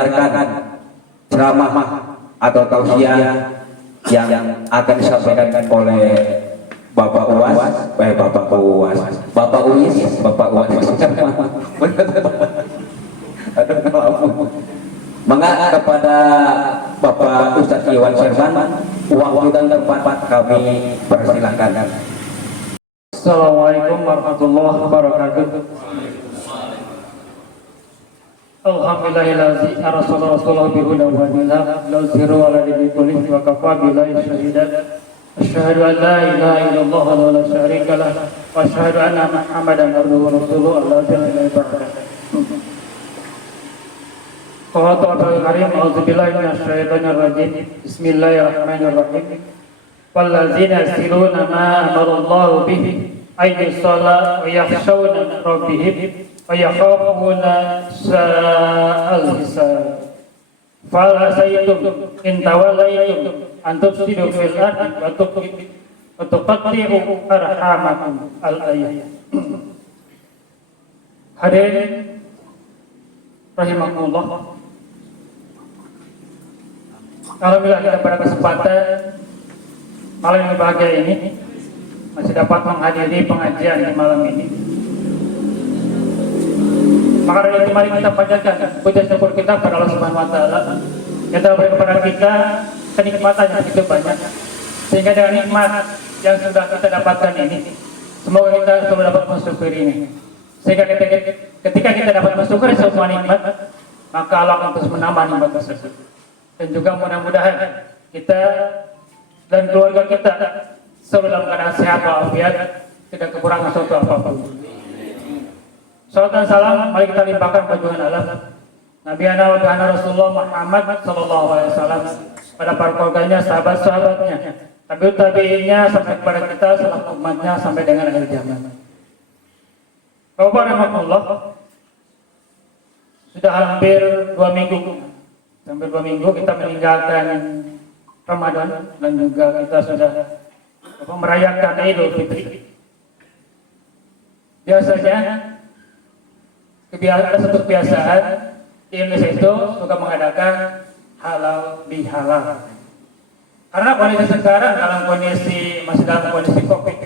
mendengarkan ceramah atau tausiah yang akan disampaikan oleh Bapak Uwas, Bapak Uis, Mangga kepada Bapak Ustadz Iwan Sherman, waktu dan tempat kami persilahkan. Assalamualaikum warahmatullahi wabarakatuh. Alhamdulillahillazi arsala rasulahu bil huda wa dinil haq liyuzhirahu 'ala dini kullihi wa kafaa billahi shahidan. Asyhadu an la ilaha illallah wa la syarika lah wa asyhadu anna Muhammadan abduhu wa rasuluhu allazi la ilaha illallah. Qala ta'ala karim a'udzu billahi minasy syaithanir rajim. Bismillahirrahmanirrahim. Wallazina yasiluna ma amarallahu bihi ayyusalla wa yakhshawna rabbihim wa yakhafuna sa'al hisab. Fala sayyitum in tawallaytum an tufsidu fil ardi wa tuqatti'u arhamakum al-ayat. Hadirin rahimakumullah. Alhamdulillah kita pada kesempatan malam yang berbahagia ini masih dapat menghadiri pengajian di malam ini. Maka dari itu mari kita panjatkan puja syukur kita pada Allah Subhanahu wa taala yang telah beri kepada kita kenikmatan yang begitu banyak, sehingga dengan nikmat yang sudah kita dapatkan ini semoga kita selalu dapat mensyukuri ini, sehingga ketika kita dapat mensyukuri semua nikmat maka Allah akan terus menambah nikmat tersebut. Dan juga mudah-mudahan kita dan keluarga kita selalu dalam keadaan sehat walafiat, tidak kekurangan suatu apapun. Salam dan salam mari kita limpahkan kejuan Allah Nabi Ana wa Rasulullah Muhammad sallallahu alaihi wasallam pada para keluarganya, sahabat-sahabatnya, tabi'innya sampai kepada kita selaku umatnya sampai dengan akhir zaman. Bapak rahmatullah, sudah hampir 2 minggu kita meninggalkan Ramadan dan juga kita sudah merayakan Idul Fitri. Biasanya ada satu kebiasaan di Indonesia itu suka mengadakan halal bihalal. Karena kondisi sekarang masih dalam kondisi COVID,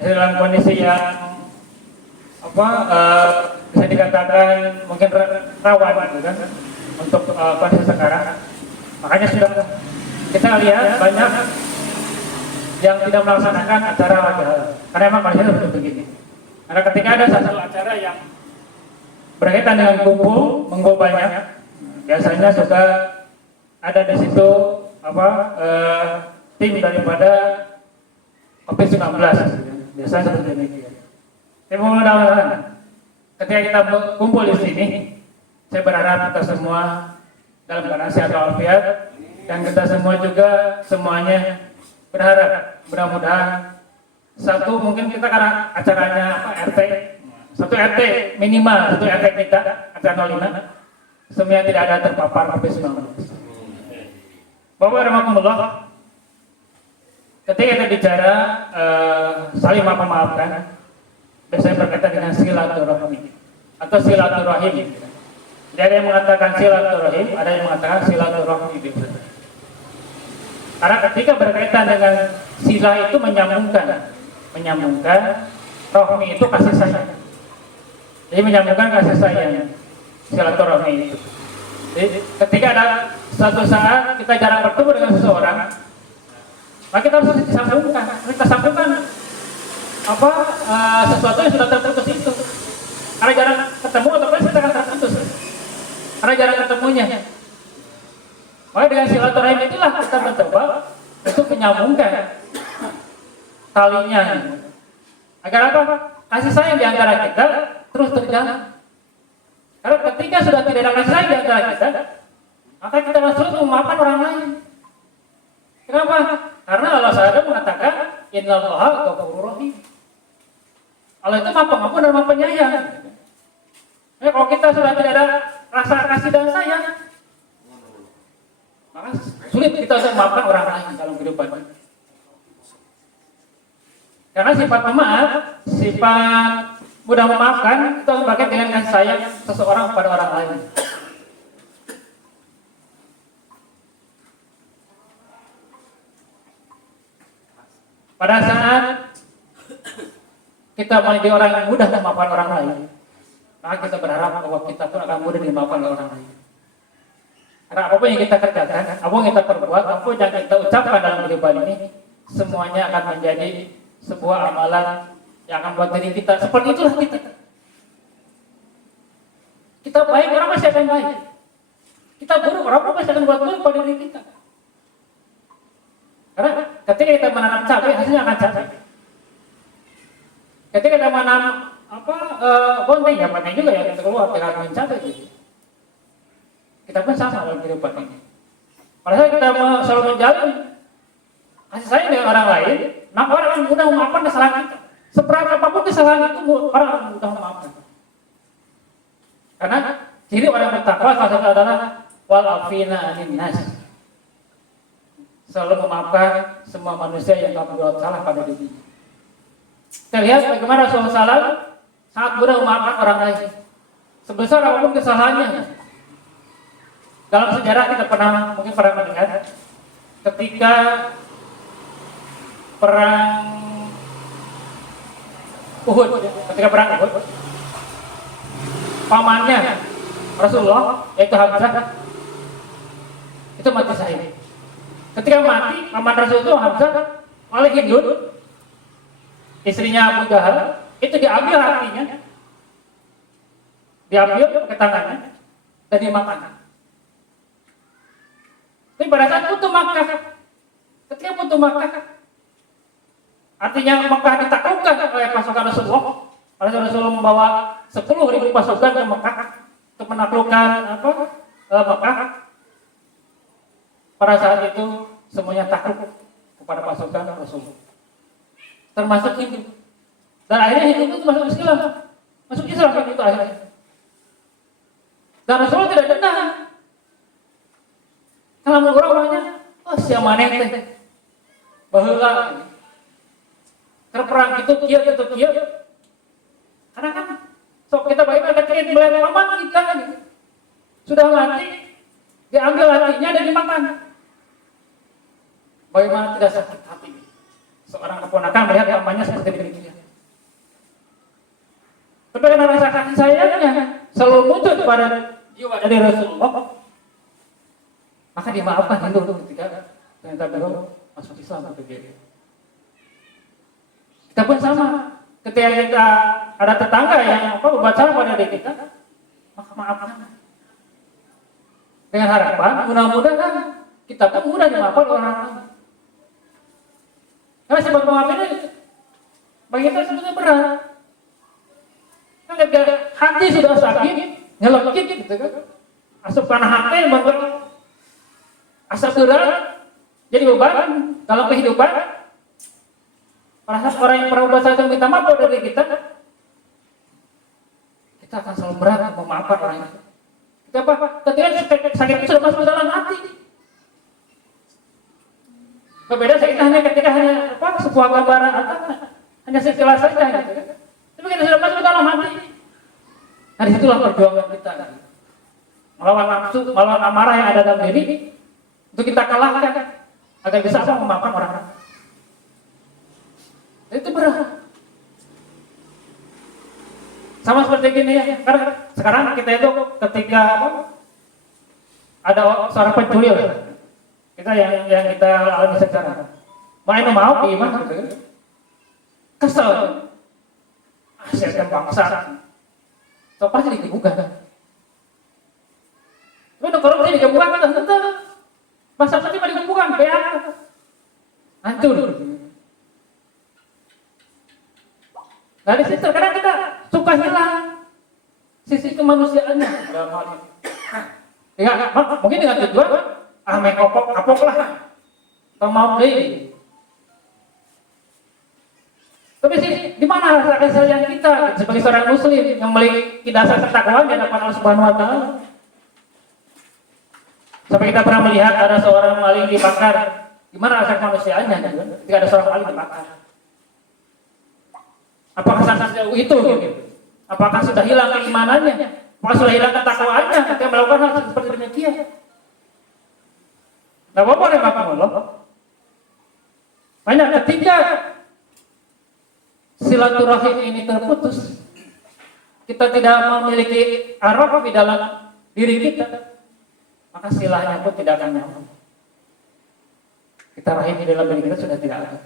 masih dalam kondisi yang bisa dikatakan mungkin rawan gitu kan untuk kondisi sekarang. Makanya sudah kita lihat banyak yang tidak melaksanakan acara halal bihalal. Karena memang kondisinya seperti begini. Karena ketika ada satu acara yang berkaitan dengan mengumpul banyak, biasanya suka ada di situ tim daripada COVID-19, biasanya seperti demikian. Saya mudah-mudahan ketika kita kumpul di sini, saya berharap kita semua dalam keadaan sehat walafiat, dan kita semua juga semuanya berharap mudah-mudahan mungkin kita karena acaranya satu RT minimal, satu RT kita, RT 05, semuanya tidak ada terpapar COVID-19. Bapak rahmatullah, ketika kita bicara saling memaafkan, biasanya berkaitan dengan silaturahmi atau silaturahim. Jadi ada yang mengatakan silaturahim, ada yang mengatakan silaturahmi. Karena ketika berkaitan dengan sila itu menyambungkan, rohmi itu kasih sayang. Jadi menyambungkan kasih sayang, silaturahmi itu. Jadi ketika ada suatu saat kita jarang bertemu dengan seseorang, maka kita harus disambungkan. Kita sambungkan sesuatu yang sudah terputus itu. Karena jarang ketemu, otomatis kita akan terputus. Karena jarang ketemunya. Maka dengan silaturahim itulah kita mencoba untuk menyambungkan talinya. Agar apa? Kasih sayang di antara kita terus terjalan. Karena ketika sudah tidak ada kasih sayang di antara kita, maka kita harus memaafkan orang lain. Kenapa? Karena Allah SWT mengatakan innallaha ghafurur rahim. Allah itu maha pengampun dan maha penyayang. Kalau kita sudah tidak ada rasa kasih dan sayang, maka sulit kita untuk memaafkan orang lain dalam kehidupan. Karena sifat pemaaf, sifat mudah memaafkan itu berkaitan dengan kasih sayang seseorang kepada orang lain. pada saat kita menjadi orang yang mudah memaafkan orang lain, maka kita berharap bahwa kita pun akan mudah dimaafkan oleh orang lain. Karena apapun yang kita kerjakan, apapun yang kita perbuat, apapun yang kita ucapkan dalam kehidupan ini, semuanya akan menjadi sebuah amalan yang akan buat diri kita. Seperti itulah kita. Kita baik, orang pasti akan baik. Kita buruk, orang pasti akan buat buruk pada diri kita. Karena ketika kita menanam cabai, hasilnya akan cabai. Ketika kita menanam bonteng, ya panen juga ya kita keluar dengan cabai gitu. Kita pun sama dalam kehidupan ini. Pada saat kita selalu menjalin kasih sayang dengan orang lain, maka orang akan mudah memaafkan kesalahan kita. Seberat apapun kesalahan itu, orang akan mudah memaafkan. Karena ciri orang bertakwa salah satu adalah wal afina anin nas. Selalu memaafkan semua manusia yang telah berbuat salah pada dirinya. Kita lihat bagaimana Rasulullah SAW sangat mudah memaafkan orang lain. Sebesar apapun kesalahannya. Dalam sejarah kita mungkin pernah mendengar ketika perang Uhud, pamannya Rasulullah yaitu Hamzah itu mati syahid. Ketika mati, paman Rasul itu Hamzah oleh Hindun, istrinya Abu Jahal, itu diambil hatinya, diambil ke tangannya dan dimakan. Tapi pada saat Futuh Makkah, ketika Futuh Makkah, artinya Makkah ditaklukkan oleh pasukan Rasulullah. Rasulullah membawa 10.000 pasukan ke Makkah untuk menaklukkan Makkah. Pada saat itu semuanya takluk kepada pasukan Rasulullah, termasuk Hindu. Dan akhirnya Hindu itu masuk Islam itu akhirnya. Dan Rasulullah tidak dendam. Kalau orang-orangnya, siapa mana teh, baheula, terperang itu kia. Karena kan, sok kita baik ada kredit melihat paman kita, gitu. Sudah mati, diambil hatinya dan dimakan. Bagaimana tidak sakit hati seorang keponakan melihat pamannya seperti demikian. Tapi karena rasa kasih sayangnya selalu muncul pada jiwa dari Rasulullah, maka dimaafkan Hindu ketika ternyata beliau masuk Islam begitu. Kita pun sama, ketika kita ada tetangga yang berbuat salah pada diri kita, maka maafkan. Dengan harapan mudah-mudahan kita pun mudah dimaafkan oleh orang lain. Karena sebab maafin ini bagi kita sebetulnya berat. Kan ketika hati sudah sakit, nyelekit gitu kan, asup panah hati bakal asap berat jadi beban dalam kehidupan. Pada saat orang yang pernah berbuat minta maaf dari kita akan selalu berat memaafkan orang itu. Ketika sakit itu sudah masuk dalam hati. Berbeda sakitnya hanya ketika sebuah gambaran atau hanya sekilas saja gitu kan. Tapi kita sudah masuk dalam hati. Nah disitulah perjuangan kita melawan nafsu, melawan amarah yang ada dalam diri. Untuk kita kalahkan agar bisa memaafkan orang. Itu berat. Sama seperti gini ya. Karena sekarang kita itu ketika ada seorang pencuri, kita yang kita alami sekarang. Main mau gimana? Kesel. Saya bangsa. So pasti digebukan. Tapi udah korupsi digebukan tentu. Masa pasti mau digebukan, PHK. Hancur. Nah di situ karena kita suka hilang sisi kemanusiaannya dalam hal ini. Ya, mungkin dengan tujuan main kapok lah. Atau mau beli. Tapi sih di mana rasa kesalahan kita sebagai seorang muslim yang memiliki dasar ketakwaan di hadapan Allah Subhanahu wa taala? Sampai kita pernah melihat ada seorang maling dibakar. Gimana rasa kemanusiaannya ketika ada seorang maling dibakar? Apakah sampai itu? Apakah sudah hilang keimanannya? Apakah sudah hilang ketakwaannya ketika melakukan hal seperti demikian? Nah, apa yang makan Allah? Banyak ketika silaturahim ini terputus, kita tidak memiliki arwah di dalam diri kita, maka silahnya pun tidak akan nyambung. Kita rahim di dalam diri kita sudah tidak ada.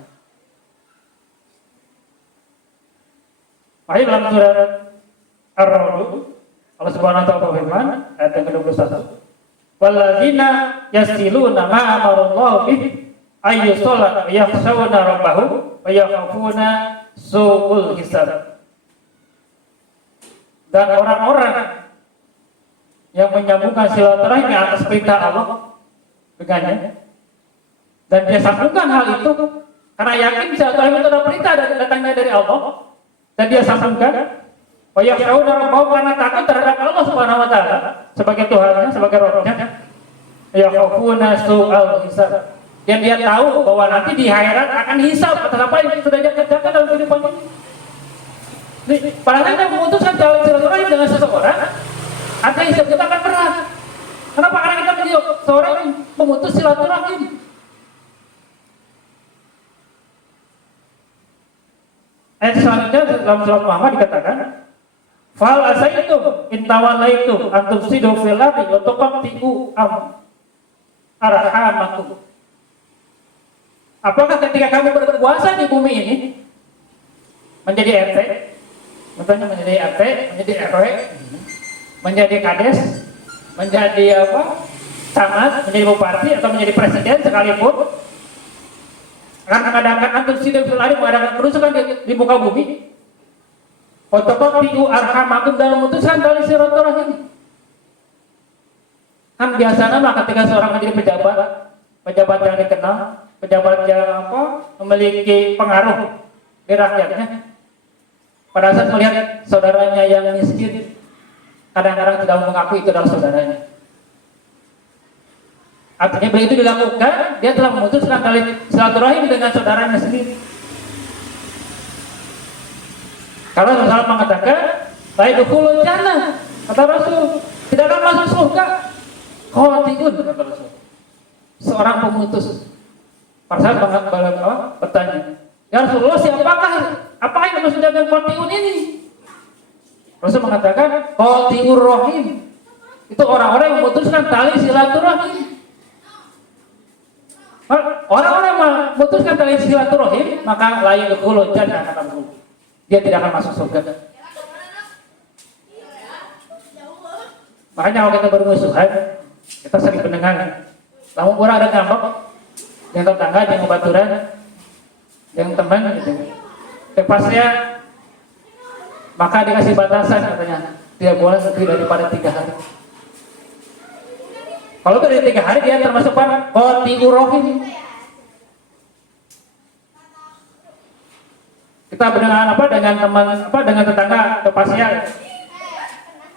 Mari dalam surat Ar-Ra'd, Allah Subhanahu wa taala berfirman ayat yang ke-21, "Walladzina yasiluna ma amarallahu bihi ayyusalla yakhshawna rabbahum wa yakhafuna su'ul hisab." Dan orang-orang yang menyambungkan silaturahmi atas perintah Allah dengannya, dan dia sambungkan hal itu karena yakin silaturahmi itu adalah perintah datangnya dari Allah, dan dia sambungkan wa yakhshawna rabbahum karena takut terhadap Allah Subhanahu wa taala sebagai Tuhannya, sebagai Rabbnya, yakhafuna su'al hisab. Dan dia tahu bahwa nanti di akhirat akan hisab atas apa yang sudah dia kerjakan dalam kehidupan ini. Padahal kita memutuskan jalan silaturahim dengan seseorang, artinya hisab kita akan berat. Kenapa? Karena kita menjadi seorang yang memutus silaturahim. Ayat selanjutnya dalam surat Muhammad dikatakan, "Fal asaitum in tawallaitum an tufsidu fil ardi wa tuqatti'u arhamakum." Apakah ketika kamu berkuasa di bumi ini menjadi RT, misalnya menjadi RT, menjadi RW, menjadi kades, menjadi camat, menjadi bupati atau menjadi presiden sekalipun, akan mengadakan antum sidul fil ardi, mengadakan kerusuhan di muka bumi, otokotiu arhamakum, dalam memutuskan tali silaturahim. Kan biasanya mah ketika seorang menjadi pejabat yang dikenal, pejabat yang memiliki pengaruh di rakyatnya, pada saat melihat saudaranya yang miskin, kadang-kadang tidak mengakui itu adalah saudaranya. Artinya bila itu dilakukan, dia telah memutuskan tali silaturahim dengan saudaranya sendiri. Kalau Rasulullah mengatakan, "Baik dukhulul jannah," kata Rasul, tidak akan masuk surga khatiun, kata Rasul, seorang pemutus. Para sahabat bertanya, "Ya Rasulullah, apakah yang maksudnya dengan khatiun ini?" Rasul mengatakan, "Khatiur rahim." Itu orang-orang yang memutuskan tali silaturahim. Orang-orang yang memutuskan tali silaturahim, maka la yadkhulul jannah, kata Rasul. Dia tidak akan masuk surga. Makanya kalau kita bermusuhan, kita sering mendengar, namun orang ada ngambek, yang tetangga, yang baturan, yang teman, gitu. Lepasnya, maka dikasih batasan katanya, tidak boleh lebih daripada 3 hari. Kalau dari 3 hari dia termasuk qati'ur rahim. Kita dengan dengan tetangga ke pasya.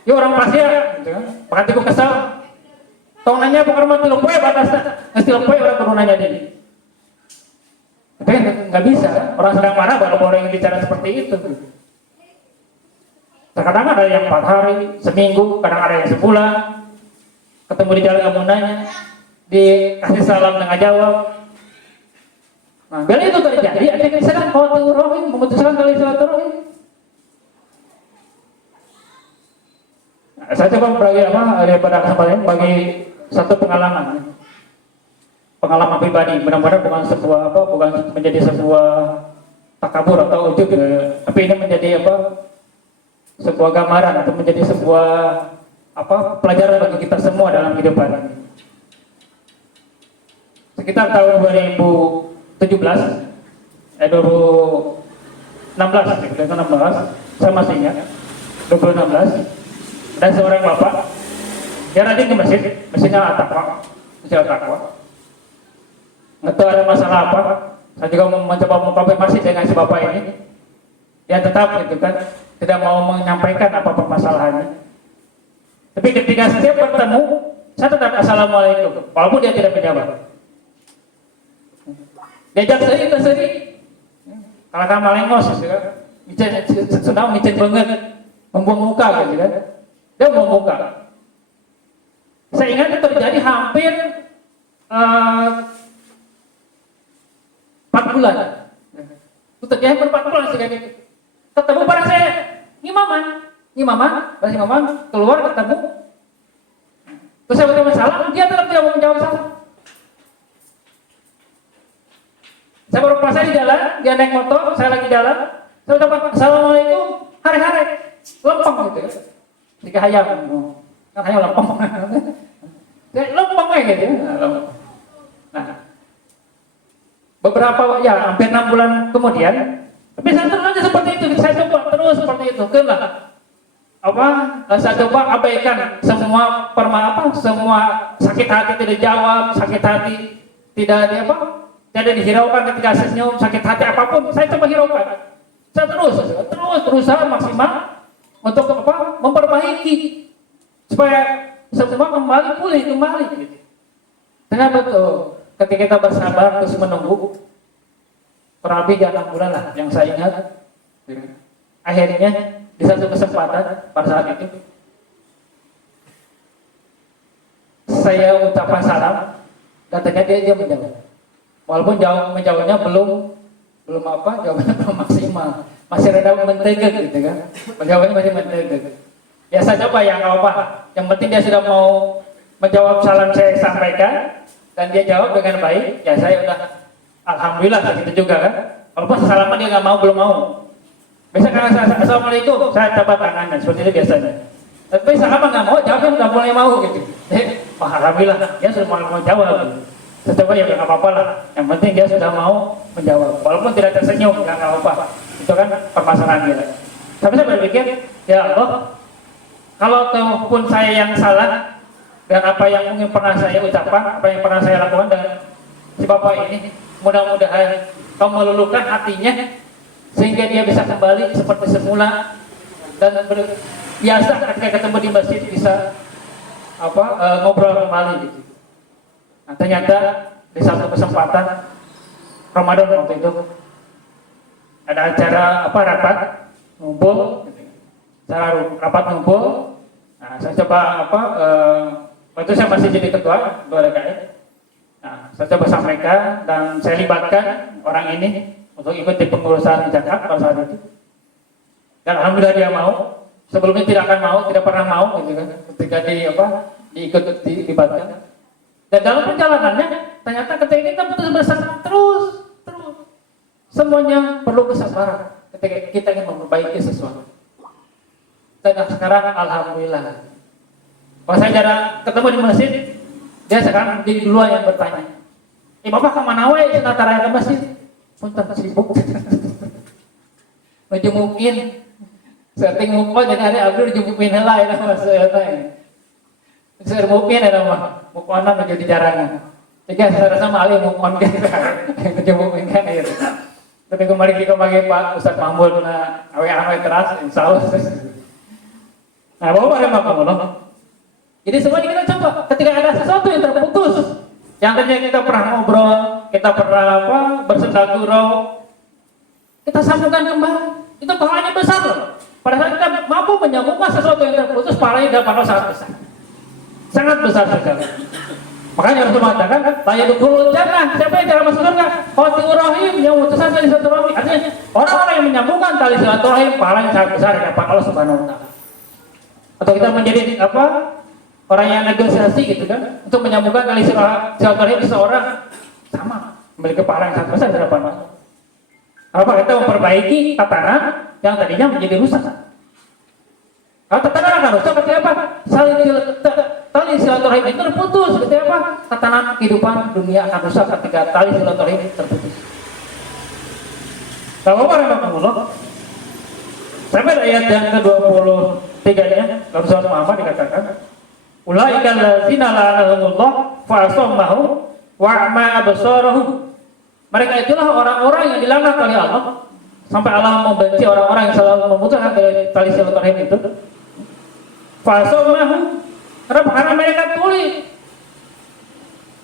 Ya orang pasya, gitu kan. Pakatiku kesal. Tong nanya bukan mah tilu poe batasna. Geus tilu poe orang kudu nanya deui. Tapi enggak bisa, orang sedang marah baru orang yang bicara seperti itu. Terkadang ada yang 4 hari, seminggu, kadang ada yang sebulan. Ketemu di jalan kamu nanya, dikasih salam nggak jawab. Nah, bila itu terjadi, ada yang sedang qati'ur rahim, memutuskan tali silaturahim. Nah, saya coba bagi pada kesempatan bagi satu pengalaman pribadi. Benar-benar bukan menjadi sebuah takabur atau ujub, tapi ini menjadi sebuah gambaran atau menjadi sebuah pelajaran bagi kita semua dalam kehidupan ini. Sekitar tahun 2016, saya masih ingat, 2016, ada seorang bapak, dia rajin ke masjid, masjidnya Al-Taqwa, nggak tahu ada masalah apa. Saya juga mencoba mengkonfirmasi dengan si bapak ini, dia tetap gitu kan, tidak mau menyampaikan apa permasalahannya. Tapi ketika setiap bertemu, saya tetap assalamualaikum, walaupun dia tidak menjawab. Diajak seri, kalau kamu lengos, gitu kan, sudah micin banget, membuang muka, gitu kan, dia membuang muka. Saya ingat itu terjadi hampir 4 bulan. Itu terjadi hampir 4 bulan, ketemu pada saya ngimaman, bahasa imaman keluar ketemu. Terus saya bertanya salam, dia tetap tidak mau menjawab salam. Saya baru pas di jalan, dia naik motor, saya lagi jalan. Saya ucapkan assalamualaikum, hari-hari, lempeng gitu ya. Jika hayam, kan hayam lempeng. Saya lempeng aja gitu ya. Nah, beberapa ya hampir 6 bulan kemudian, tapi saya terus aja seperti itu. Saya coba terus seperti itu. Saya coba abaikan semua semua sakit hati tidak dijawab, sakit hati tidak dihiraukan ketika senyum, sakit hati apapun saya coba hiraukan. Saya terus berusaha maksimal untuk memperbaiki supaya semua pulih kembali. Ternyata betul ketika kita bersabar terus menunggu kurang lebih 6 bulan lah yang saya ingat. Akhirnya di satu kesempatan pada saat itu saya ucapkan salam dan ternyata dia menjawab. Walaupun menjawabnya jawabannya belum maksimal, masih rada mentegak gitu kan. Jawabannya masih mentegak. Ya saya coba ya nggak apa-apa. Yang penting dia sudah mau menjawab salam saya sampaikan dan dia jawab dengan baik. Ya saya udah alhamdulillah gitu juga kan. Walaupun salaman dia nggak mau, belum mau. Biasa kalau saya assalamualaikum, saya tapak tangannya seperti itu biasanya. Tapi salaman nggak mau, jawabnya udah mulai mau gitu. Alhamdulillah dia sudah mau jawab. Saya coba ya nggak apa-apa lah. Yang penting dia sudah mau menjawab. Walaupun tidak tersenyum, nggak apa-apa. Itu kan permasalahan dia. Tapi saya berpikir, ya Allah, kalau pun saya yang salah dan apa yang mungkin pernah saya ucapkan, apa yang pernah saya lakukan dengan si bapak ini, mudah-mudahan kau meluluhkan hatinya sehingga dia bisa kembali seperti semula dan biasa ketika ketemu di masjid bisa ngobrol kembali gitu. Nah, ternyata di satu kesempatan Ramadan waktu itu ada acara rapat ngumpul, rapat ngumpul. Nah, saya coba waktu saya masih jadi ketua DKI. Nah, saya coba sampaikan dan saya libatkan orang ini untuk ikut di pengurusan zakat pada saat itu. Dan alhamdulillah dia mau. Sebelumnya tidak akan mau, tidak pernah mau gitu kan. Ketika dilibatkan. Dan dalam perjalanannya ternyata ketika kita putus bersama terus semuanya perlu kesabaran ketika kita ingin memperbaiki sesuatu. Dan sekarang alhamdulillah. Kalau saya jarang ketemu di masjid, dia sekarang jadi duluan yang bertanya. Bapak kemana wae antara ke masjid? Punten sibuk. Menjemukin. Setting mukul jadi hari Abdul jemukin heula ya Mas eta. Saya mukmin ada mah. Mukonan menjadi jarangan. Jika saya rasa malih mukon gitu. Jemukin kan itu. Tapi kemarin kita pakai Pak Ustaz Mahmud na awe teras insyaallah. Nah, bawa ada makamullah. Jadi semuanya kita coba ketika ada sesuatu yang terputus, yang tadinya kita pernah ngobrol, kita pernah bersenda gurau, kita sambungkan kembali. Itu pahalanya besar loh. Pada saat kita mampu menyambungkan sesuatu yang terputus, pahalanya dapat sangat besar. Sangat besar sekali. Makanya harus mengatakan, tanya dukhulul jannah, siapa yang tidak masuk surga? Qati'ur rahim, yang memutuskan tali silaturahmi. Artinya orang-orang yang menyambungkan tali silaturahim, pahalanya sangat besar dapat Allah Subhanahu wa taala. Atau kita menjadi orang yang negosiasi gitu kan, untuk menyambungkan tali silaturahim seseorang, sama memiliki pahala yang sangat besar di hadapan Allah. Apa kita memperbaiki tatanan yang tadinya menjadi rusak. Kalau tatanan akan rusak ketika apa? Tali silaturahim itu terputus ketika apa? Tatanan kehidupan dunia akan rusak ketika tali silaturahim terputus. Tahu apa rahmatullah? Sampai ayat yang ke-23-nya, Rasulullah Muhammad dikatakan, ulaika allazina la'anahumullah fa asammahum wa a'ma absarahum. Mereka itulah orang-orang yang dilaknat oleh Allah sampai Allah membenci orang-orang yang selalu memutuskan tali silaturahim itu. Fasomahu, karena mereka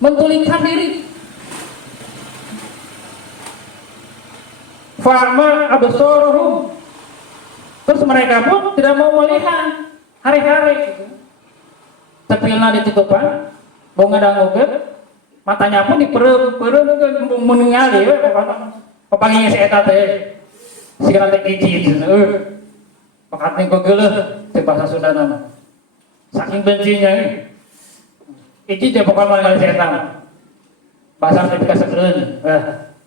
mentulingkan diri. Fa'ma absaruhum. Terus mereka pun tidak mau melihat hari-hari. Cepilna ditutupan, bunga dan ngugep. Matanya pun diperem menningali pokoknya si eta teh Sekarang teh izin, pakatnya gue geuleuh teh bahasa Sunda nama. Saking bencinya, izin dia pokoknya malah kali saya tahu. Bahasa teh kasekeun,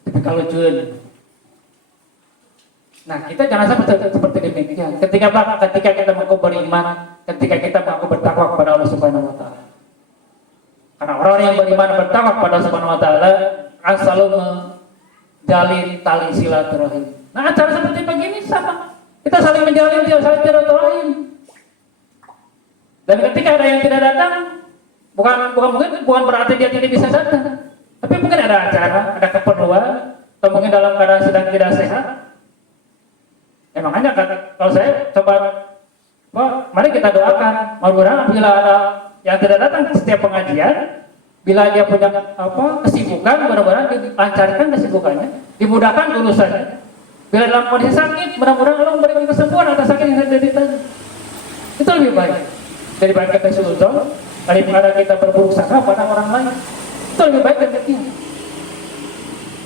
tapi kalucueun. Nah, kita jangan sampai seperti demikian. Ketika kita mengaku beriman, ketika kita mengaku bertakwa kepada Allah Subhanahu wa taala. Karena orang yang beriman bertakwa kepada Allah Subhanahu wa taala akan selalu menjalin tali silaturahim. Nah, acara seperti begini sama. Kita saling menjalin saling silaturahim. Dan ketika ada yang tidak datang, bukan berarti dia tidak bisa datang. Tapi mungkin ada acara, ada keperluan, atau mungkin dalam keadaan sedang tidak sehat. Ya makanya kalau saya coba, mari kita doakan. Mudah-mudahan bila ada yang tidak datang ke setiap pengajian, bila dia punya kesibukan, mudah-mudahan dilancarkan kesibukannya, dimudahkan urusannya. Bila dalam kondisi sakit, mudah-mudahan Allah memberikan kesembuhan atas sakit yang terjadi. Itu lebih baik daripada kita suudzon, daripada kita berburuk sangka pada orang lain. Itu lebih baik demikian.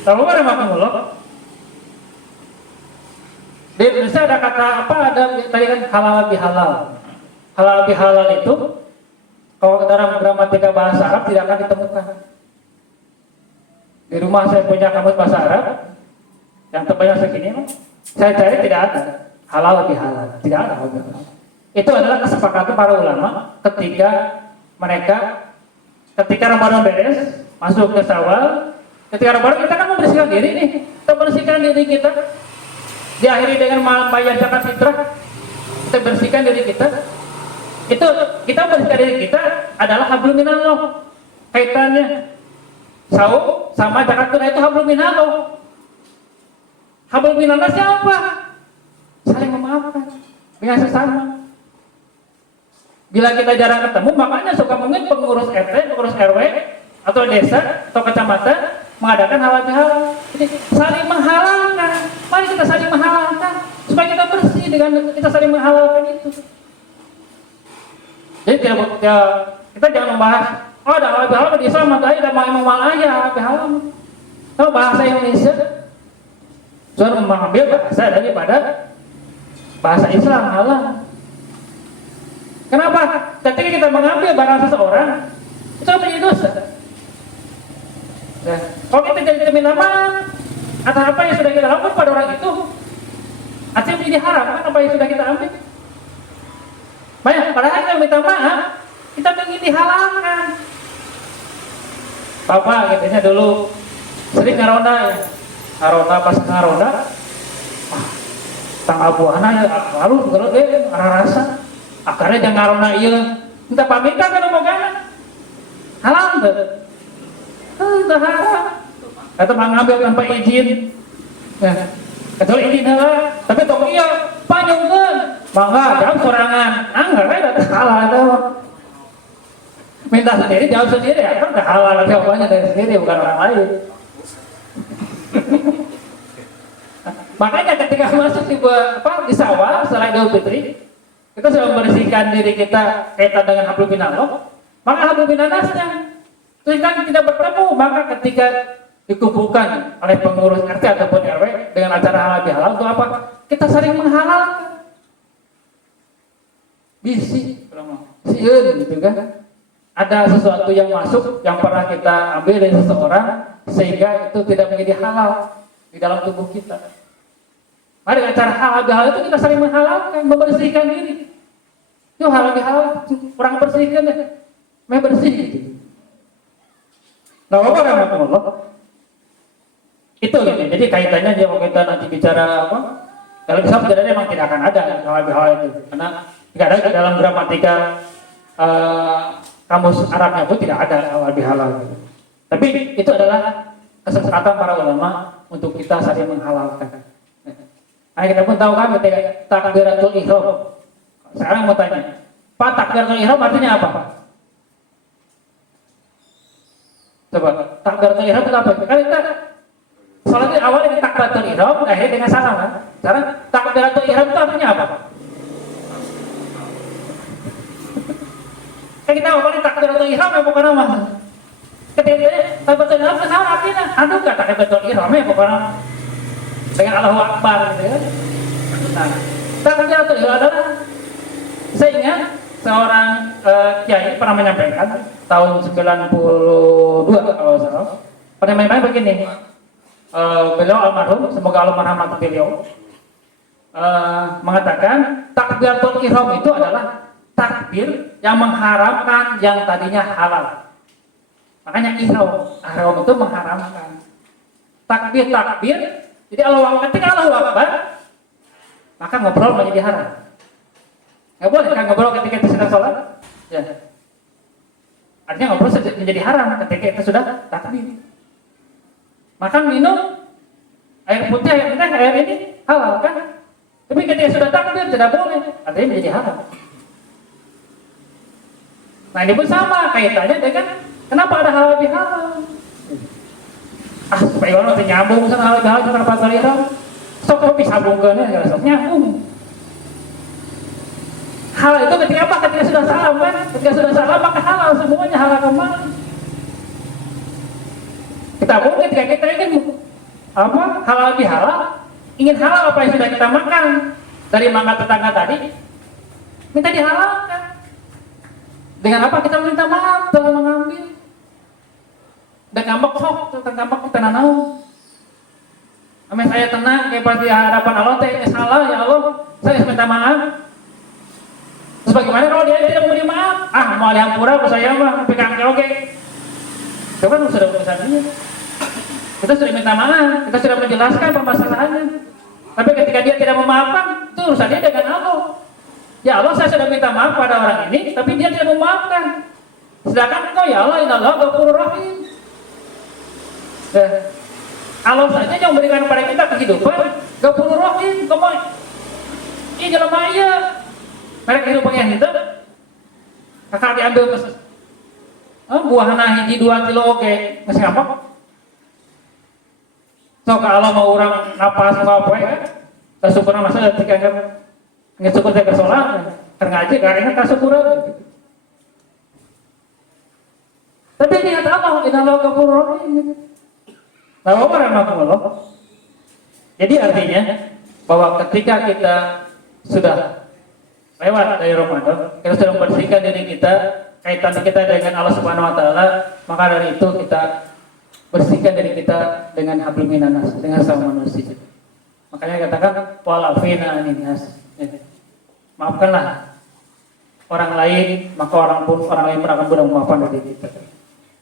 Kalau ada makamullah, di Indonesia ada kata ada tadi kan halal bihalal. Halal bihalal itu kalau dalam gramatika bahasa Arab tidak akan ditemukan. Di rumah saya punya kamus bahasa Arab yang tebalnya segini, saya cari tidak ada halal bihalal, tidak ada halal bihalal. Itu adalah kesepakatan para ulama ketika Ramadan beres, masuk ke Syawal, ketika Ramadan kita kan membersihkan diri nih, kita bersihkan diri kita, diakhiri dengan bayar zakat fitrah, kita bersihkan diri kita. Itu kita bersihkan diri kita adalah hablum minallah. Kaitannya saum sama zakat fitrah itu hablum minallah. Hablum minallah siapa? Saling memaafkan dengan sesama. Bila kita jarang ketemu, makanya suka mungkin pengurus RT, pengurus RW, atau desa, atau kecamatan mengadakan halal bihalal. Jadi saling menghalalkan. Mari kita saling menghalalkan supaya kita bersih dengan kita saling menghalalkan itu. Jadi kita jangan membahas ada halal bihalal di Islam, ada mau ayah halal bihalal. Kalau bahasa Indonesia, soal mengambil bahasa daripada bahasa Islam halal. Kenapa? Ketika kita mengambil barang seseorang, itu menjadi dosa. Nah, kalau kita jadi minta maaf atas apa yang sudah kita lakukan pada orang itu, artinya menjadi haram kan apa yang sudah kita ambil. Banyak, padahal kita minta maaf, kita ingin dihalalkan. Bapak katanya dulu sering ngaronda ya, pas ngaronda, tang abuana ya, lalu rasa. Akhirnya jangan ngarona iya, minta pamitan kan omongan, halal tuh, entah halal, atau mengambil tanpa izin, kecuali izin halal, tapi tong iya, panyungkan, bangga, jawab sorangan, enggak ada halal tuh, minta sendiri jawab sendiri, ya kan halal jawabannya dari sendiri bukan orang lain. Makanya ketika masuk di sawah setelah Idul Fitri, kita sudah membersihkan diri kita kaitan dengan hablum minallah, maka hablum minannasnya kita tidak bertemu, maka ketika dikumpulkan oleh pengurus RT ataupun RW dengan acara halal bihalal itu apa? Kita saling menghalalkan. Bisi, sieun gitu kan. Ada sesuatu yang masuk yang pernah kita ambil dari seseorang sehingga itu tidak menjadi halal di dalam tubuh kita. Mari dengan cara halal bihalal itu kita saling menghalalkan, membersihkan diri. Itu halal bihalal, kurang bersihkan deh, bersih gitu. Nah, apa rahmatullah? Itu gitu. Jadi kaitannya kalau kita nanti bicara apa? Kalau bisa sebenarnya memang tidak akan ada halal bihalal itu, karena tidak ada dalam gramatika kamus Arabnya pun tidak ada halal bihalal. Gitu. Tapi itu adalah kesepakatan para ulama untuk kita saling menghalalkan. Nah, kita pun tahu kan ketika takbiratul ihram. Sekarang mau tanya, Pak, takbiratul ihram artinya apa, Pak? Coba, takbiratul ihram itu apa? Kan kita salatnya awalnya dengan takbiratul ihram, akhirnya dengan salam kan? Sekarang takbiratul ihram itu artinya apa, Pak? Kan kita awalnya takbiratul ihram ya bukan nama. Ketika takbiratul ihram kenapa artinya? Aduh, kata takbiratul ihram ya bukan nama. dengan Allahu Akbar gitu ya. Nah, takbiratul ihram adalah, saya ingat seorang kiai pernah menyampaikan tahun 92 kalau salah, pernah menyampaikan begini. Beliau almarhum, semoga Allah merahmati beliau, mengatakan takbiratul ihram itu adalah takbir yang mengharamkan yang tadinya halal. Makanya ihram itu mengharamkan. Takbir, jadi ketika Allahu Akbar, maka ngobrol menjadi haram. Nggak boleh kan ngobrol ketika itu sedang sholat? Ya. Artinya ngobrol menjadi haram ketika itu sudah takbir. Makan, minum, air putih, air ini halal kan? Tapi ketika sudah takbir tidak boleh, artinya menjadi haram. Nah ini pun sama kaitannya dengan kenapa ada halal bihalal. Supaya orang nyambung sama halal bihalal dengan pasal ihram. Sok bisa sambungkan ya, sok nyambung. Halal itu ketika apa? Ketika sudah salam kan? Ketika sudah salam maka halal, semuanya halal kembali. Kita pun ketika kita ingin halal bihalal, ingin halal apa yang sudah kita makan dari mangga tetangga tadi, minta dihalalkan. Dengan apa kita minta maaf telah mengambil? Dan ngambek sok, ngambek kita nanau. Amin saya tenang, kayak pas di hadapan Allah, salah ya Allah, saya minta maaf. Terus bagaimana kalau dia tidak memberi maaf? Mau dihampura, saya mah, pegang oke. Itu kan sudah urusan dia. Kita sudah minta maaf, kita sudah menjelaskan permasalahannya. Tapi ketika dia tidak memaafkan, itu urusan dia dengan Allah. Ya Allah, saya sudah minta maaf pada orang ini, tapi dia tidak memaafkan. Sedangkan engkau ya Allah, innallaha ghafurur rahim. Allah saja yang memberikan kepada kita kehidupan, ghafurur rahim. Kamu ini dalam ayat mereka kehidupan yang hidup, kakak diambil buahna hiji 2 kilo oke, masih ngambek. So kalau mau orang napas apa kan, syukurna masa ketika nggak syukur saya kesolat, tergaji karena kasyukuran. Tapi niat Allah, innallaha ghafurur rahim. Rahimahullah. Jadi artinya bahwa ketika kita sudah lewat dari Ramadan, kita sudah membersihkan diri kita, kaitan kita dengan Allah Subhanahu Wa Taala, maka dari itu kita bersihkan diri kita dengan hablum minanas, dengan sama manusia. Makanya katakan walafina aninas. Maafkanlah orang lain, maka orang lain pun akan mudah memaafkan diri kita.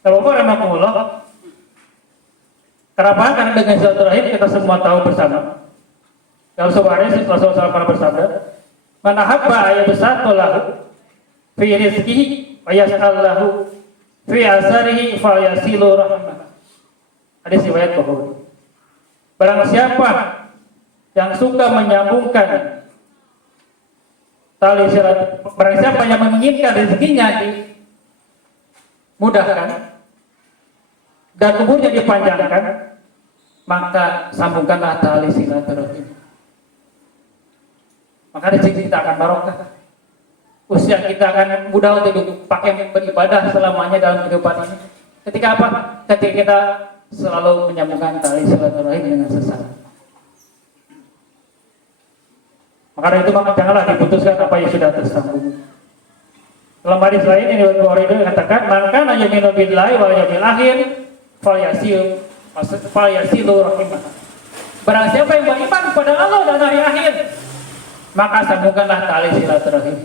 Kalau rahimahullah, kenapa? Karena dengan silaturahim kita semua tahu bersama. Dalam sebuah hadis Rasulullah SAW bersabda, "Man ahabba ayyabsata lahu fi rizqihi wa yas'alahu fi asarihi fa yasilu rahimah." Hadis riwayat Bukhari. Barang siapa yang suka menyambungkan tali silaturahim, barang siapa yang menginginkan rezekinya dimudahkan dan umurnya dipanjangkan, maka sambungkanlah tali silaturahim. Maka rezeki kita akan barokah. Usia kita akan mudah untuk dipakai beribadah selamanya dalam kehidupan ini. Ketika apa? Ketika kita selalu menyambungkan tali silaturahim dengan sesama. Maka dari itu maka janganlah diputuskan apa yang sudah tersambung. Dalam hadis lain yang diwakili Bukhari itu katakan, "Man kana yu'minu billahi wal yawmil akhir falyasilu rahimah." Barang siapa yang beriman kepada Allah dan hari akhir, maka sambungkanlah tali silaturahim.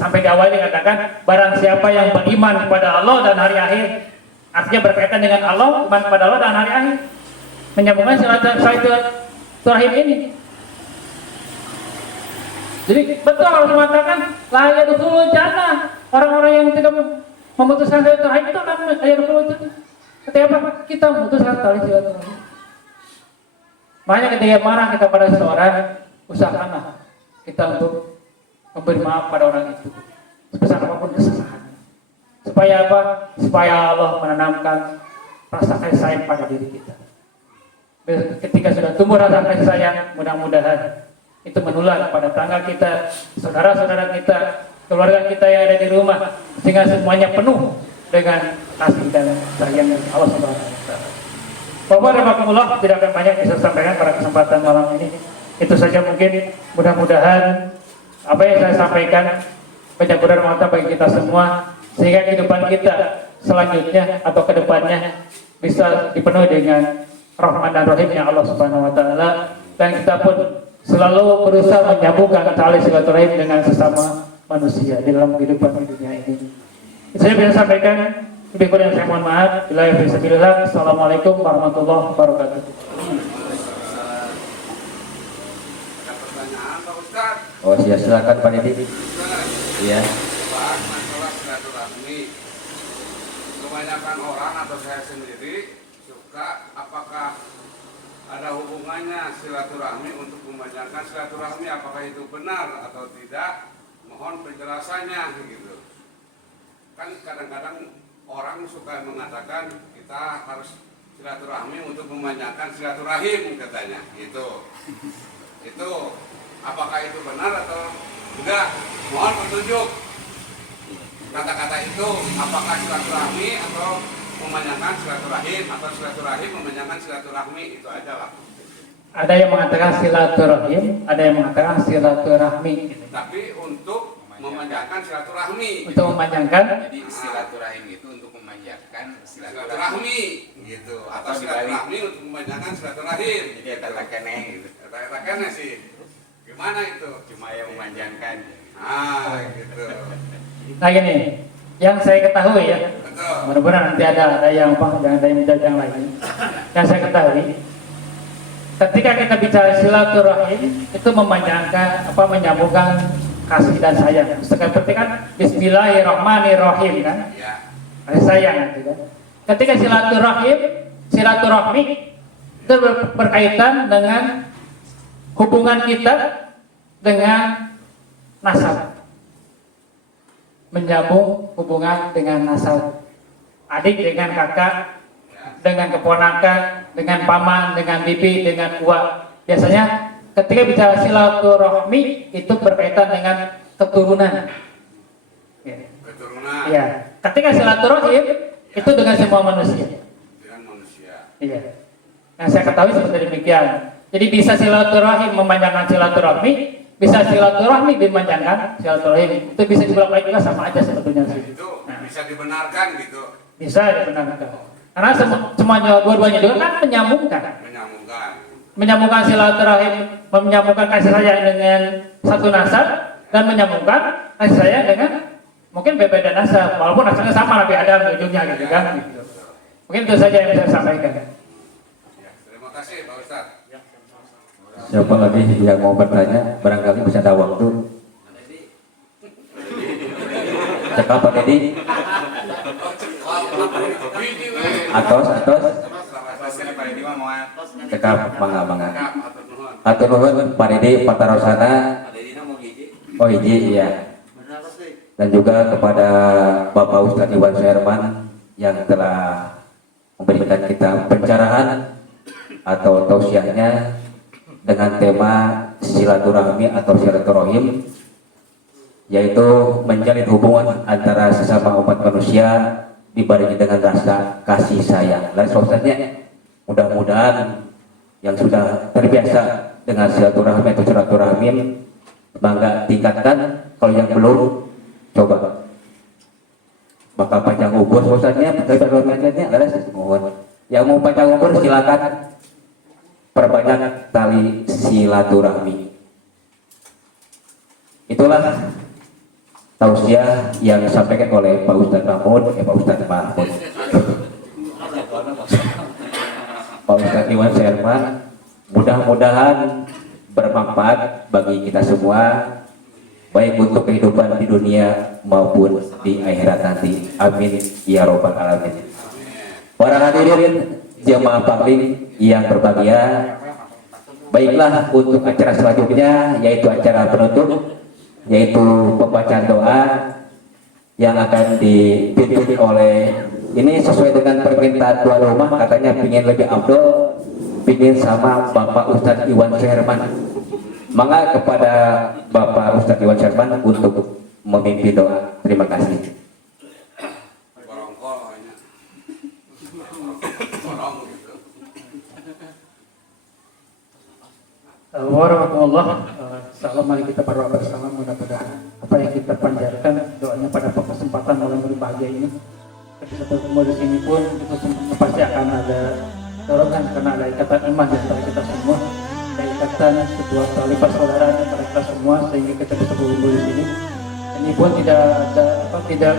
Sampai di awal dikatakan, barang siapa yang beriman kepada Allah dan hari akhir, artinya berkaitan dengan Allah, iman kepada Allah dan hari akhir, menyambungkan silaturahim ini. Jadi betul harus mengatakan la yadkhulul jannah. Orang-orang yang tidak memutuskan silaturahim itu akan yadkhulul jannah. Ketika apa? Kita memutuskan tali silaturahim. Makanya ketika marah kita pada seseorang, usahakanlah kita untuk memberi maaf pada orang itu sebesar apapun kesalahannya. Supaya apa? Supaya Allah menanamkan rasa kasih sayang pada diri kita. Ketika sudah tumbuh rasa kasih sayang, mudah-mudahan itu menular pada tangga kita, saudara-saudara kita, keluarga kita yang ada di rumah, sehingga semuanya penuh dengan kasih dan sayang Allah Subhanahu wa Ta'ala. Bapak Rahmatullah, tidak akan banyak bisa sampaikan pada kesempatan malam ini. Itu saja mungkin, mudah-mudahan apa yang saya sampaikan penyampaian bermanfaat bagi kita semua, sehingga kehidupan kita selanjutnya atau kedepannya bisa dipenuhi dengan rahmat dan rahimnya Allah Subhanahu Wa Taala, dan kita pun selalu berusaha menyambungkan tali silaturahim dengan sesama manusia di dalam kehidupan di dunia ini. Itu saya bisa sampaikan. Lebih kurang saya mohon maaf. Assalamualaikum warahmatullahi wabarakatuh. Ada pertanyaan Pak Ustaz? Oh iya, silakan Pak Dedi. Iya. Pak, masalah silaturahmi. Kebanyakan orang atau saya sendiri suka, apakah ada hubungannya silaturahmi untuk memanjangkan silaturahmi, apakah itu benar atau tidak? Mohon penjelasannya gitu. Kan kadang-kadang orang suka mengatakan kita harus silaturahmi untuk memanjangkan silaturahim katanya. Itu apakah itu benar atau enggak? Mohon petunjuk. Kata-kata itu apakah silaturahmi atau memanjangkan silaturahim, atau silaturahim memanjangkan silaturahmi, itu aja lah. Ada yang mengatakan silaturahim, ada yang mengatakan silaturahmi. Tapi untuk memanjangkan silaturahmi. Untuk memanjangkan. Jadi silaturahim itu untuk memanjangkan Silaturahmi gitu, atau silaturahmi untuk memanjangkan silaturahim. Jadi kata-kata gitu. Kata-kata sih. Gimana itu? Cuma yang memanjangkan. Gitu. Nah gini, yang saya ketahui ya, Betul. mudah-mudahan nanti ada yang apa, jangan ada yang menjawab yang lain. Yang saya ketahui, ketika kita bicara silaturahim itu memanjangkan apa, menyambungkan kasih dan sayang. Seperti kan Bismillahirrahmanirrahim kan, Ya. kasih sayang gitu kan. Ketika silaturahmi itu berkaitan dengan hubungan kita dengan nasab, menyambung hubungan dengan nasab, adik dengan kakak, dengan keponakan, dengan paman, dengan bibi, dengan uak. Biasanya ketika bicara silaturahmi itu berkaitan dengan keturunan. Keturunan Iya. Ketika silaturahim itu dengan semua manusia. dengan manusia. Iya. Yang saya ketahui seperti demikian. Jadi bisa silaturahim memanjangkan silaturahmi, bisa silaturahmi dimanjangkan silaturahim. Itu bisa dibolak-balik juga, sama aja sebetulnya sih. Itu bisa dibenarkan gitu, Bisa dibenarkan. Karena semuanya dua-duanya juga kan menyambungkan. Menyambungkan silaturahim, menyambungkan kasih sayang dengan satu nasab, dan menyambungkan kasih sayang dengan mungkin berbeda nasab, walaupun nasabnya sama tapi ada ujungnya gitu kan. Gitu. Mungkin itu saja yang bisa saya sampaikan. Ya, terima kasih Pak Ustadz. Siapa lagi yang mau bertanya? Barangkali bisa ada waktu. Cekap Pak Dedi. Atos. Cekap mangga. Atur nuhun Pak Dedi Patarosana. Oh hiji iya. Dan juga kepada Bapak Ustadz Iwan Sherman yang telah memberikan kita pencerahan atau tausiahnya dengan tema silaturahmi atau silaturahim, yaitu menjalin hubungan antara sesama umat manusia dibarengi dengan rasa kasih sayang. Dan selesainya mudah-mudahan yang sudah terbiasa dengan silaturahmi atau silaturahim bangga tingkatkan. Kalau yang belum, coba bakal panjang umur selesainya mohon. Yang mau panjang umur silakan perbanyak tali silaturahmi. Itulah tausiah yang disampaikan oleh Pak Ustadz Mahmud, Pak Ustadz Mahmud, Pak Ustadz Iwan Sherman. Mudah-mudahan bermanfaat bagi kita semua, baik untuk kehidupan di dunia maupun di akhirat nanti. Amin ya robbal alamin. Para hadirin jemaah taklim yang berbahagia, baiklah untuk acara selanjutnya, yaitu acara penutup, yaitu pembacaan doa yang akan dipimpin oleh, ini sesuai dengan permintaan tuan rumah, katanya ingin lebih abdul, ingin sama Bapak Ustadz Iwan Sherman. Maka kepada Bapak Ustadz Iwan Sherman untuk memimpin doa. Terima kasih. Borong gitu. Warahmatullah. Salam, mari kita berdoa bersama, mudah-mudahan apa yang kita panjatkan doanya pada kesempatan malam berbahagia ini, ketika berkumpul di sini pun itu pasti akan ada dorongan karena ada ikatan iman di antara kita semua, ada ikatan sebuah tali persaudaraan antara kita semua sehingga kita bisa berkumpul di sini. Ini pun tidak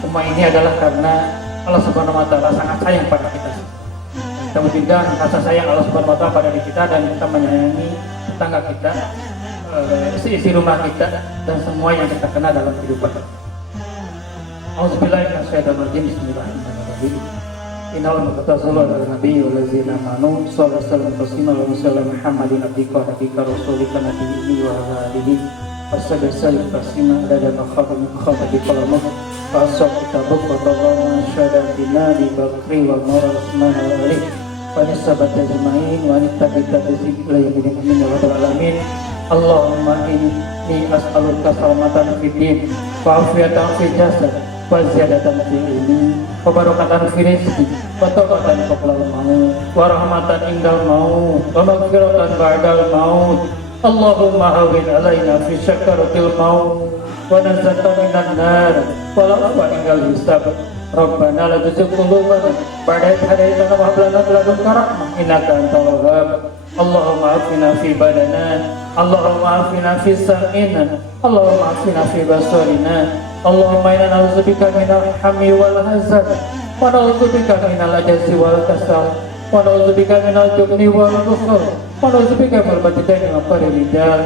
semua ini adalah karena Allah Subhanahu Wa Taala sangat sayang pada kita. Kita wujudkan rasa sayang Allah Subhanahu Wa Taala pada diri kita dan kita menyayangi tetangga kita, isi rumah kita dan semua yang kita kenal dalam kehidupan. Auzubillahi minasyaitonirrajim. Bismillahirrahmanirrahim. Innal muqtasallu ala nabiyyi wal ladzina amanu sallallahu alaihi wasallam Muhammadin abdika nabika rasulika nabiyyi wa alihi wasallam taslima ada makhadim khabadi qalamah fasaq kitabuk wa tawama syadatina di bakri wal marar usman al alih wa nisabat ajmain wa nitabita bizikla yamin amin ya rabbal alamin. Allahumma inni as'aluka salamatan fid din wa afiyatan fil jasad wa ziyadatan fil ilmi wa barakatan fil rizqi wa tawbatan qabla al-maut wa rahmatan indal maut wa maghfiratan ba'dal maut. Allahumma hawwin alaina fi syakaratil maut wa nazzatan minan nar wa la'afwa indal hisab. Rabbana la tuzigh qulubana ba'da idh hadaytana wa hab lana min ladunka rahmah innaka antal wahhab. Allahumma afina fi badana, Allahumma afina fi sam'ina, Allahumma afina fi basarina. Allahumma inna na'udzubika minal hammi wal hazan wa na'udzubika minal ajzi wal kasal wa na'udzubika minal jubni wal bukhl wa na'udzubika minal batidani wa qahri rijal.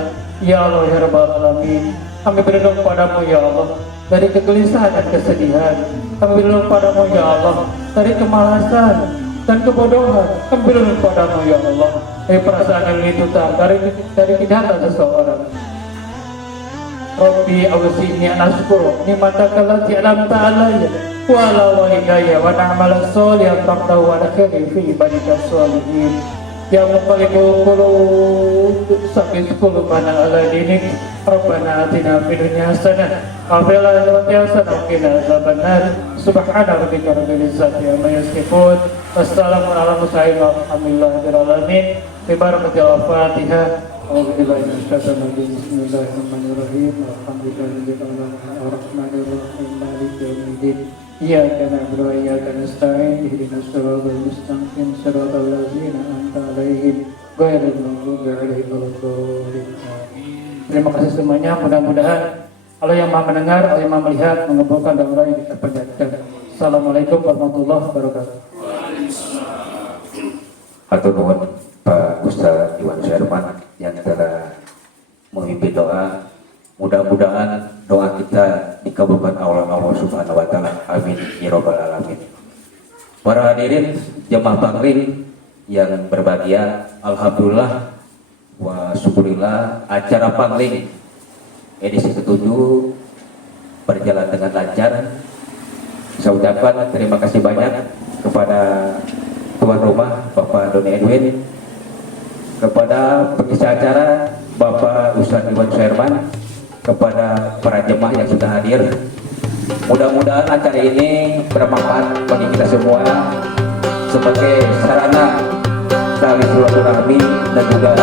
Ya Allah ya Rabbal alamin, kami berlindung padamu ya Allah dari kegelisahan dan kesedihan. Kami berlindung padamu ya Allah dari kemalasan dan kebodohan. Kami berlindung padamu ya Allah dari perasaan yang itu dari kejahatan seseorang. Rabbi awzi'ni an ashkura ni'mataka allati an'amta 'alayya wa 'ala walidayya wa na'mala sholihan tardahu wa adkhilni fi ibadika sholihin. Ya muqallibal qulub sabbit qulubana 'ala dinik. Rabbana atina fid dunya hasanah wa fil akhirati hasanah wa qina adzabannar. Subhana rabbika rabbil izzati amma yasifun. Wassalamu ala mursalin walhamdulillahi rabbil alamin. Bi barakatil Fatihah. Bismillahirrahmanirrahim. Alhamdulillahirrahmanirrahim. Maliki yaumiddin. Iyyaka na'budu wa iyyaka nasta'in. Ihdinas siratal mustaqim. Siratal ladzina an'amta 'alaihim ghairil maghdubi 'alaihim waladdallin. Terima kasih semuanya. Mudah-mudahan Allah yang Maha mendengar, Allah yang Maha melihat mengabulkan doa yang kita panjatkan. Assalamualaikum warahmatullahi wabarakatuh. Hatur nuhun Pak Ustaz Iwan Syarman yang telah memimpin doa. Mudah-mudahan doa kita dikabulkan oleh Allah Subhanahu wa taala. Amin ya rabbal alamin. Para hadirin jemaah Bangling yang berbahagia, alhamdulillah wa syukurillah acara Bangling edisi ke-7 berjalan dengan lancar. Saya ucapkan terima kasih banyak kepada tuan rumah Bapak Doni Edwin, kepada pengisi acara Bapak Ustadz Iwan Syarman, kepada para jemaah yang sudah hadir. Mudah-mudahan acara ini bermanfaat bagi kita semua sebagai sarana tali silaturahmi dan juga